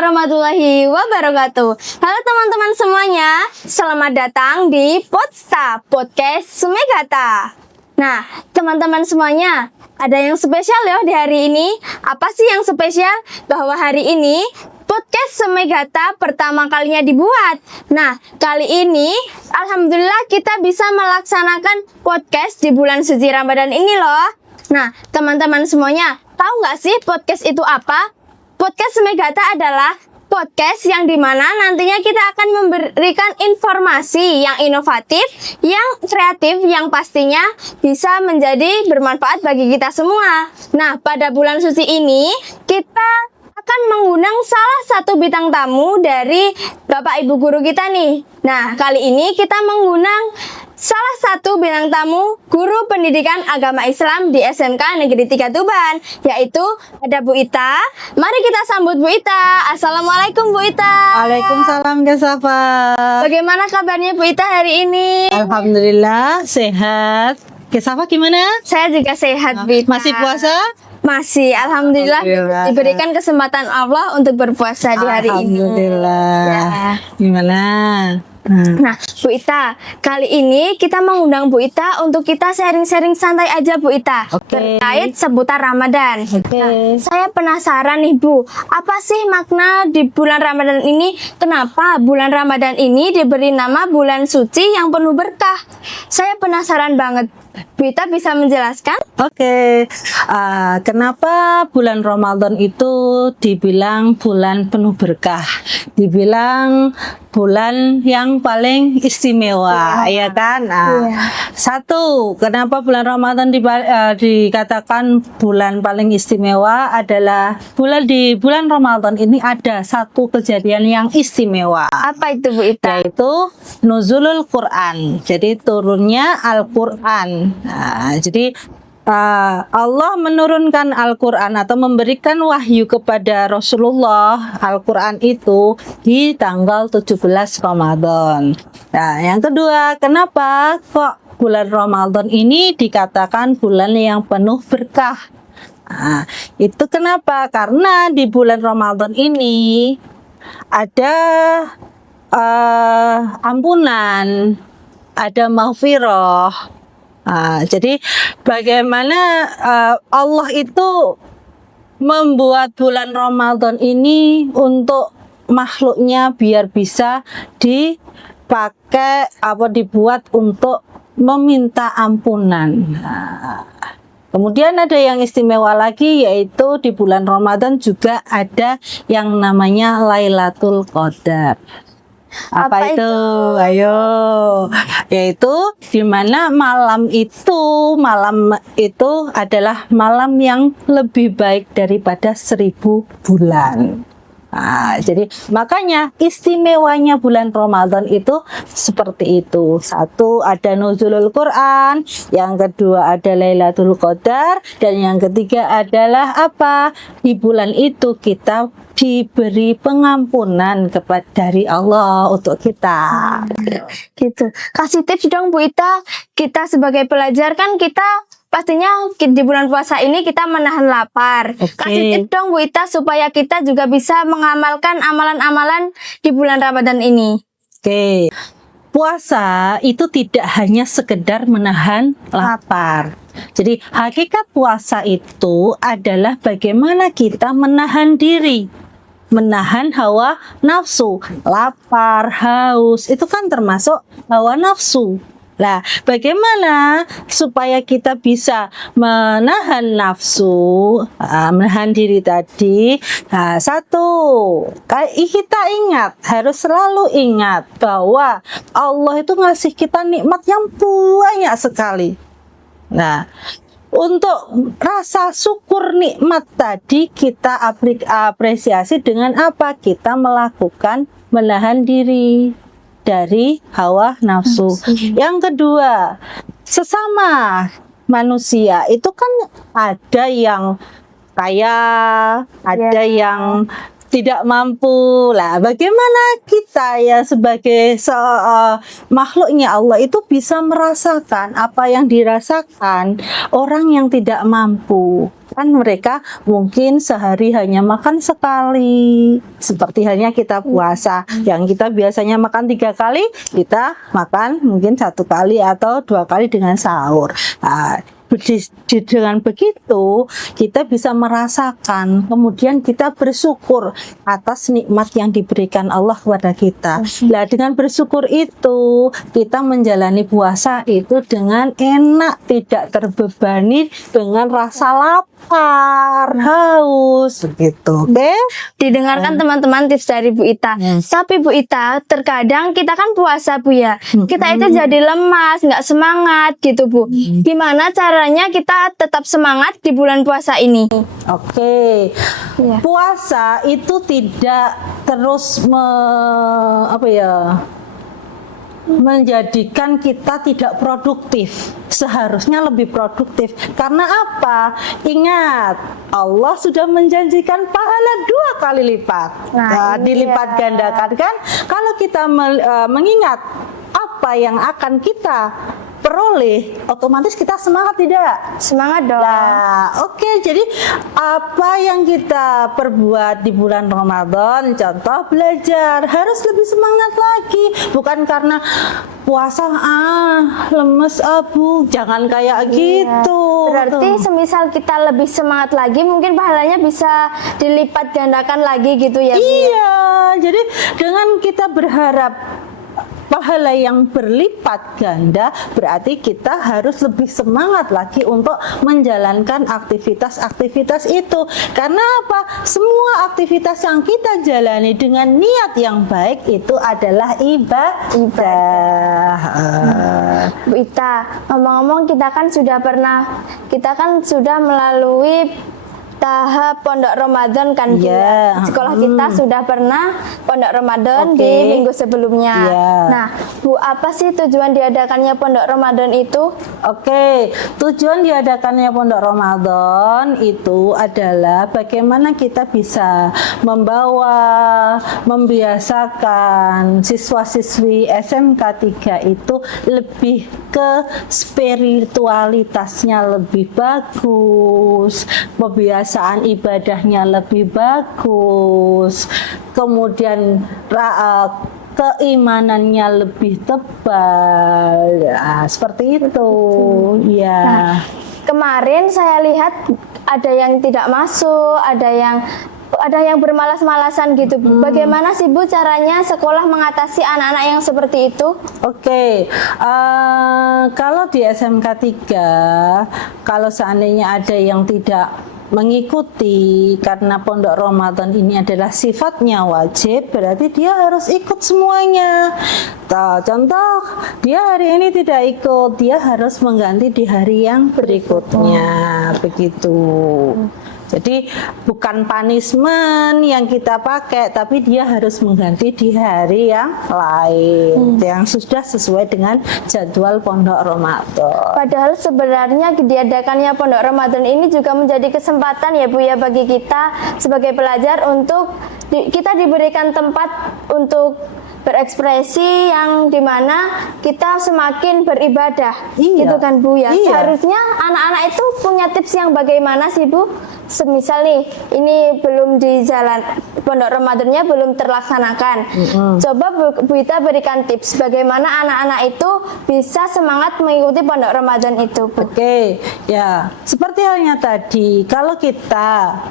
warahmatullahi wabarakatuh. Halo teman-teman semuanya, selamat datang di Podsta Podcast Sumegata. Nah, teman-teman semuanya, ada yang spesial ya di hari ini. Apa sih yang spesial? Bahwa hari ini Podcast Sumegata pertama kalinya dibuat. Nah, kali ini alhamdulillah kita bisa melaksanakan podcast di bulan suci Ramadan ini loh. Nah, teman-teman semuanya, tahu nggak sih podcast itu apa? Podcast Sumegata adalah podcast yang dimana nantinya kita akan memberikan informasi yang inovatif, yang kreatif, yang pastinya bisa menjadi bermanfaat bagi kita semua. Nah, pada bulan suci ini kita akan mengundang salah satu bintang tamu dari Bapak Ibu Guru kita nih. Nah, kali ini kita mengundang salah satu bintang tamu guru pendidikan agama Islam di SMK Negeri 3 Tuban, yaitu ada Bu Ita. Mari kita sambut Bu Ita. Assalamualaikum Bu Ita. Waalaikumsalam Kak Safa. Bagaimana kabarnya Bu Ita hari ini? Alhamdulillah sehat. Kak Safa gimana? Saya juga sehat Bu Ita. Masih puasa? Masih, alhamdulillah diberikan kesempatan Allah untuk berpuasa di hari ini. Alhamdulillah. Ya. Gimana? Nah, Bu Ita, kali ini kita mengundang Bu Ita untuk kita sharing-sharing santai aja Bu Ita, terkait seputar Ramadan. Nah, saya penasaran nih Bu, apa sih makna di bulan Ramadan ini? Kenapa bulan Ramadan ini diberi nama bulan suci yang penuh berkah? Saya penasaran banget. Bu Ita bisa menjelaskan? Kenapa bulan Ramadan itu dibilang bulan penuh berkah? Dibilang bulan yang paling istimewa, ya kan? Satu, kenapa bulan Ramadan dikatakan bulan paling istimewa adalah di bulan Ramadan ini ada satu kejadian yang istimewa. Apa itu Bu Ita? Yaitu nuzulul Quran, jadi turunnya Al-Quran. Nah, jadi Allah menurunkan Al-Quran atau memberikan wahyu kepada Rasulullah Al-Quran itu di tanggal 17 Ramadan. Nah, yang kedua, kenapa kok bulan Ramadan ini dikatakan bulan yang penuh berkah? Nah, itu kenapa? Karena di bulan Ramadan ini ada ampunan, ada maghfirah. Jadi bagaimana Allah itu membuat bulan Ramadan ini untuk makhluknya biar bisa dipakai dibuat untuk meminta ampunan. Kemudian ada yang istimewa lagi, yaitu di bulan Ramadan juga ada yang namanya Lailatul Qadar. Apa itu? Ayo. Yaitu di mana malam itu adalah malam yang lebih baik daripada 1000 bulan. Jadi makanya istimewanya bulan Ramadan itu seperti itu. Satu, ada nuzulul Quran, yang kedua ada Lailatul Qadar, dan yang ketiga adalah apa? Di bulan itu kita diberi pengampunan dari Allah untuk kita. Gitu. Kasih tips dong Bu Ita. Kita sebagai pelajar kan kita pastinya di bulan puasa ini kita menahan lapar. Kasih tips dong Bu Ita supaya kita juga bisa mengamalkan amalan-amalan di bulan Ramadan ini. Puasa itu tidak hanya sekedar menahan lapar. Jadi hakikat puasa itu adalah bagaimana kita menahan diri, menahan hawa nafsu. Lapar, haus, itu kan termasuk hawa nafsu. Nah, bagaimana supaya kita bisa menahan nafsu, menahan diri tadi? Nah, satu, kita harus selalu ingat bahwa Allah itu ngasih kita nikmat yang banyak sekali. Nah, untuk rasa syukur nikmat tadi kita apresiasi dengan apa? Kita melakukan menahan diri dari hawa nafsu. Yang kedua, sesama manusia itu kan ada yang kaya, ada yang tidak mampu. Lah, bagaimana kita ya sebagai makhluknya Allah itu bisa merasakan apa yang dirasakan orang yang tidak mampu? Kan mereka mungkin sehari hanya makan sekali, seperti halnya kita puasa yang kita biasanya makan 3 kali, kita makan mungkin 1 kali atau 2 kali dengan sahur. Dengan begitu kita bisa merasakan, kemudian kita bersyukur atas nikmat yang diberikan Allah kepada kita. Nah, dengan bersyukur itu kita menjalani puasa itu dengan enak, tidak terbebani dengan rasa lapar, haus, begitu. Oke? Didengarkan teman-teman tips dari Bu Ita. Tapi Bu Ita, terkadang kita kan puasa Bu ya. Kita itu jadi lemas, nggak semangat gitu Bu. Gimana caranya kita tetap semangat di bulan puasa ini? Oke. Iya. Puasa itu tidak terus menjadikan kita tidak produktif. Seharusnya lebih produktif. Karena apa? Ingat, Allah sudah menjanjikan pahala 2 kali lipat. Dilipat gandakan kan? Kalau kita mengingat apa yang akan kita peroleh, otomatis kita semangat tidak? Semangat dong. Nah, oke. Jadi apa yang kita perbuat di bulan Ramadan, contoh belajar, harus lebih semangat lagi. Bukan karena puasa lemes Bu, jangan kayak gitu. Berarti semisal kita lebih semangat lagi, mungkin pahalanya bisa dilipat gandakan lagi gitu ya Bu? Iya. Jadi dengan kita berharap pahala yang berlipat ganda, berarti kita harus lebih semangat lagi untuk menjalankan aktivitas-aktivitas itu. Karena apa? Semua aktivitas yang kita jalani dengan niat yang baik itu adalah ibadah. Bu Ita, ngomong-ngomong kita kan sudah melalui tahap pondok Ramadan kan Bu? Sekolah kita sudah pernah pondok Ramadan di minggu sebelumnya. Nah Bu, apa sih tujuan diadakannya pondok Ramadan itu? Oke, tujuan diadakannya pondok Ramadan itu adalah bagaimana kita bisa membiasakan siswa-siswi SMK 3 itu lebih ke spiritualitasnya lebih bagus, kebiasaan ibadahnya lebih bagus, kemudian keimanannya lebih tebal, seperti itu. Ya. Nah, kemarin saya lihat ada yang tidak masuk, ada yang bermalas-malasan gitu Bu. Bagaimana sih Bu caranya sekolah mengatasi anak-anak yang seperti itu? Oke, kalau di SMK 3, kalau seandainya ada yang tidak mengikuti karena pondok Ramadan ini adalah sifatnya wajib, berarti dia harus ikut semuanya. Contoh, dia hari ini tidak ikut, dia harus mengganti di hari yang berikutnya, begitu. Jadi bukan punishment yang kita pakai, tapi dia harus mengganti di hari yang lain yang sudah sesuai dengan jadwal pondok Ramadan. Padahal sebenarnya diadakannya pondok Ramadan ini juga menjadi kesempatan ya Bu ya bagi kita sebagai pelajar untuk kita diberikan tempat untuk berekspresi yang dimana kita semakin beribadah, gitu kan Bu ya. Seharusnya anak-anak itu punya tips yang bagaimana sih Bu? Semisal nih, ini belum di jalan, pondok Ramadannya belum terlaksanakan. Coba Bu Ita berikan tips bagaimana anak-anak itu bisa semangat mengikuti pondok Ramadan itu Bu. Oke, ya seperti halnya tadi, kalau kita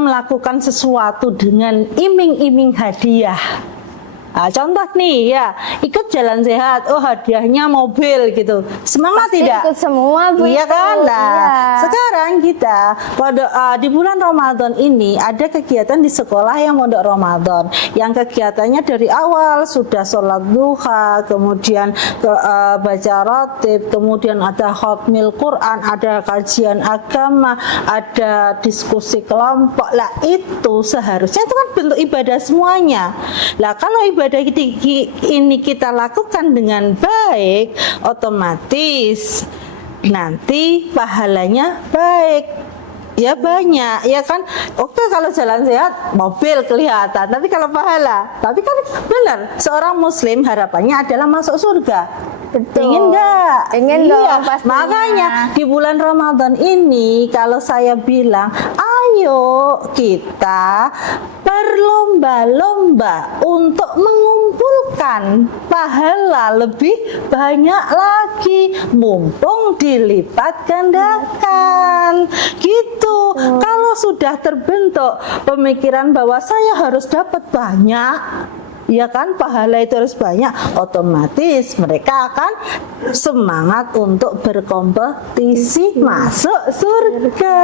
melakukan sesuatu dengan iming-iming hadiah. Contoh nih ya, ikut jalan sehat, hadiahnya mobil gitu, semangat pasti tidak? Ikut semua Bu. Iya kan lah. Iya. Sekarang kita di bulan Ramadan ini ada kegiatan di sekolah yang pondok Ramadan, yang kegiatannya dari awal sudah sholat duha, kemudian baca rotib, kemudian ada khatmil Quran, ada kajian agama, ada diskusi kelompok. Lah itu seharusnya itu kan bentuk ibadah semuanya. Lah kalau ibadah ini kita lakukan dengan baik, otomatis nanti pahalanya baik. Ya banyak, ya kan. Oke, kalau jalan sehat, mobil kelihatan. Tapi kalau pahala, tapi kan benar. Seorang Muslim harapannya adalah masuk surga. Betul. Ingin nggak? Ingin Iya. dong pastinya. Makanya di bulan Ramadan ini, kalau saya bilang, ayo kita berlomba-lomba untuk mengumpulkan pahala lebih banyak lagi, mumpung dilipat gandakan gitu. Kalau sudah terbentuk pemikiran bahwa saya harus dapat banyak, ya kan, pahala itu harus banyak, otomatis mereka akan semangat untuk berkompetisi masuk surga.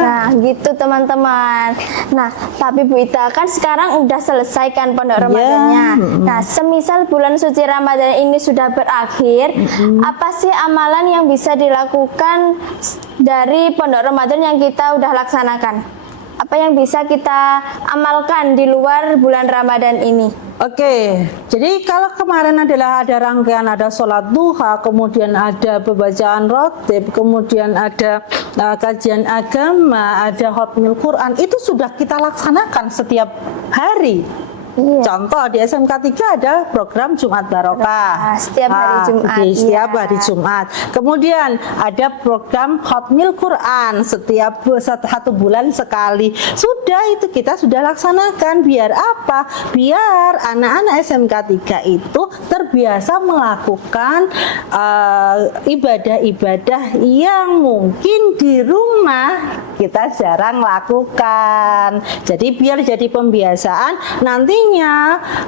Nah, gitu teman-teman. Nah, tapi Bu Ita kan sekarang udah selesai kan pondok Ramadannya. Nah, semisal bulan suci Ramadan ini sudah berakhir, apa sih amalan yang bisa dilakukan dari pondok Ramadan yang kita udah laksanakan? Apa yang bisa kita amalkan di luar bulan Ramadan ini? Oke, jadi kalau kemarin adalah ada rangkaian, ada sholat duha, kemudian ada pembacaan rotib, kemudian ada kajian agama, ada khatmil Quran, itu sudah kita laksanakan setiap hari. Iya. Contoh di SMK 3 ada program Jumat Barokah. Setiap hari Jumat. Setiap iya. hari Jumat. Kemudian ada program Khatmil Quran setiap satu bulan sekali. Sudah, itu kita sudah laksanakan. Biar apa? Biar anak-anak SMK 3 itu terbiasa melakukan ibadah-ibadah yang mungkin di rumah kita jarang lakukan. Jadi biar jadi pembiasaan, nantinya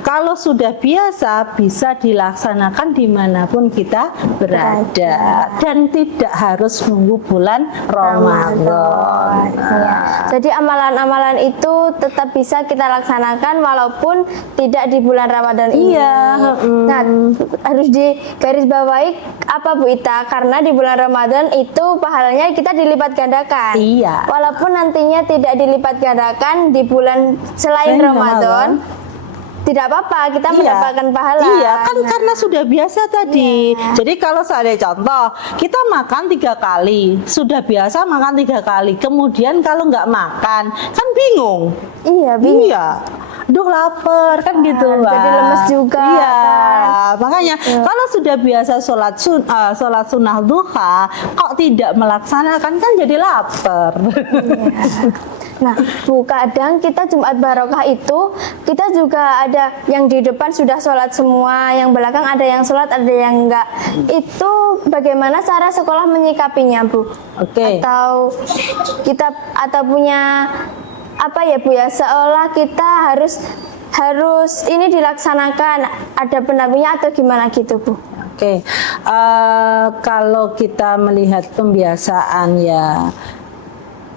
kalau sudah biasa bisa dilaksanakan dimanapun kita berada dan tidak harus nunggu bulan Ramadan. Iya. Jadi amalan-amalan itu tetap bisa kita laksanakan walaupun tidak di bulan Ramadan ini. Iya. Nah, harus digarisbawahi apa Bu Ita? Karena di bulan Ramadan itu pahalanya kita dilipat gandakan. Iya. Walaupun nantinya tidak dilipat gandakan di bulan selain Ramadan, tidak apa-apa, kita mendapatkan pahala. Iya, kan karena sudah biasa tadi. Jadi kalau saya contoh, kita makan 3 kali, sudah biasa makan 3 kali. Kemudian kalau nggak makan, kan bingung. Iya, bingung. Iya. Duh lapar kan gitu, jadi lemes juga, Iya, kan? makanya kalau sudah biasa sholat sunnah duha, kok tidak melaksanakan, kan jadi lapar. Nah, Bu, kadang kita Jumat Barokah itu kita juga ada yang di depan sudah sholat semua, yang belakang ada yang sholat, ada yang enggak. Itu bagaimana cara sekolah menyikapinya, Bu? Oke. Atau kita punya apa ya, Bu ya? Seolah kita harus ini dilaksanakan, ada pendampingnya atau gimana gitu, Bu? Oke. Kalau kita melihat pembiasaan, ya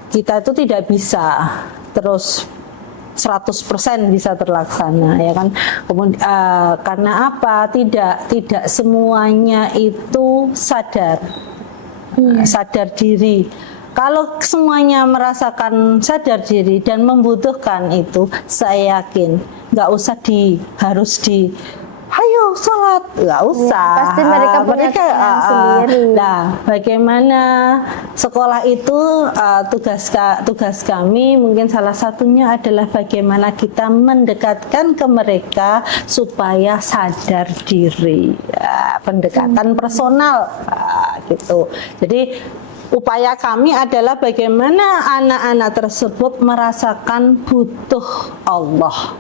kita itu tidak bisa terus 100% bisa terlaksana, ya kan. Kemudian karena apa? Tidak semuanya itu sadar diri. Kalau semuanya merasakan sadar diri dan membutuhkan itu, saya yakin nggak usah harus ayo sholat, nggak usah. Ya, pasti mereka punya keinginan sendiri. Nah, bagaimana sekolah itu tugas kami mungkin salah satunya adalah bagaimana kita mendekatkan ke mereka supaya sadar diri, pendekatan personal, gitu. Jadi upaya kami adalah bagaimana anak-anak tersebut merasakan butuh Allah.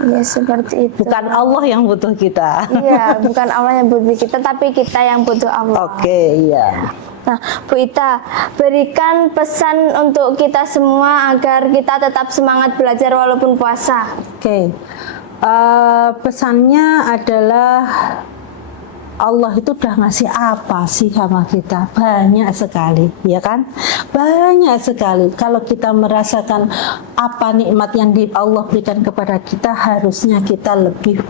Ya, seperti itu. Bukan Allah yang butuh kita. Iya, bukan Allah yang butuh kita, tapi kita yang butuh Allah. Oke, iya. Nah, Bu Ita, berikan pesan untuk kita semua agar kita tetap semangat belajar walaupun puasa. Oke. Pesannya adalah Allah itu udah ngasih apa sih sama kita? Banyak sekali, ya kan? Banyak sekali. Kalau kita merasakan apa nikmat yang Allah berikan kepada kita, harusnya kita lebih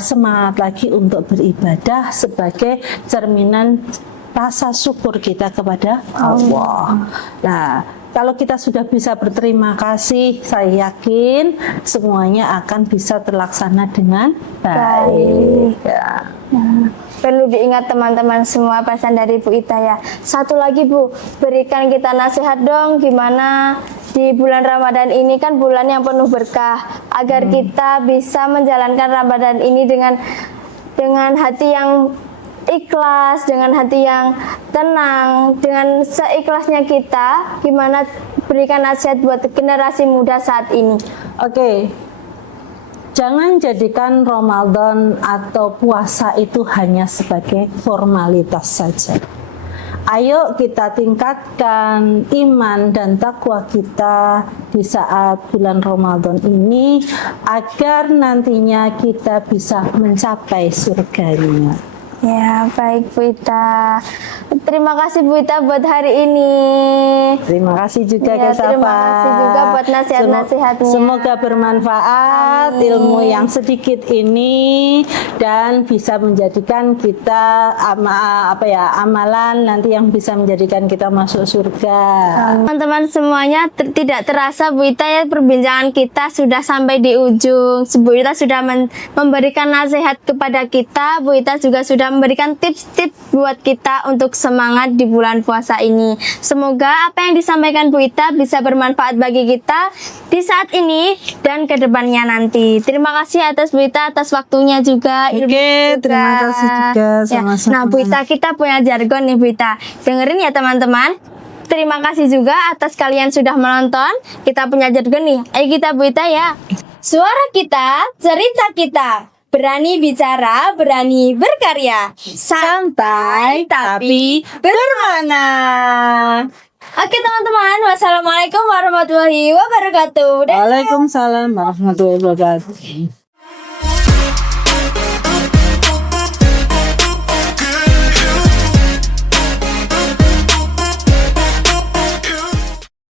semangat lagi untuk beribadah sebagai cerminan rasa syukur kita kepada Allah. Nah, kalau kita sudah bisa berterima kasih, saya yakin semuanya akan bisa terlaksana dengan baik. Ya. perlu diingat teman-teman semua pesan dari Bu Ita ya. Satu lagi Bu, berikan kita nasihat dong gimana di bulan Ramadan ini kan bulan yang penuh berkah, agar kita bisa menjalankan Ramadan ini dengan hati yang ikhlas, dengan hati yang tenang, dengan seikhlasnya kita, gimana berikan nasihat buat generasi muda saat ini. Oke. Jangan jadikan Ramadan atau puasa itu hanya sebagai formalitas saja. Ayo kita tingkatkan iman dan takwa kita di saat bulan Ramadan ini agar nantinya kita bisa mencapai surganya. Ya, baik Bu Ita. Terima kasih Bu Ita buat hari ini. Terima kasih juga Ya, Kak Safa. terima kasih juga buat nasihat-nasihatnya. Semoga bermanfaat ilmu yang sedikit ini dan bisa menjadikan kita amalan nanti yang bisa menjadikan kita masuk surga. Teman-teman semuanya, tidak terasa Bu Ita ya, perbincangan kita sudah sampai di ujung. Bu Ita sudah memberikan nasihat kepada kita. Bu Ita juga sudah memberikan tips-tips buat kita untuk semangat di bulan puasa ini. Semoga apa yang disampaikan Bu Ita bisa bermanfaat bagi kita di saat ini dan ke depannya nanti. Terima kasih atas Bu Ita, atas waktunya juga. Oke, terima kasih juga sama-sama. Nah Bu Ita, kita punya jargon nih Bu Ita. Dengerin ya teman-teman. Terima kasih juga atas kalian sudah menonton. Kita punya jargon nih. Ayo kita Bu Ita ya. Suara kita, cerita kita. Berani bicara, berani berkarya. Santai tapi bermakna. Oke teman-teman, wassalamualaikum warahmatullahi wabarakatuh. Waalaikumsalam warahmatullahi wabarakatuh.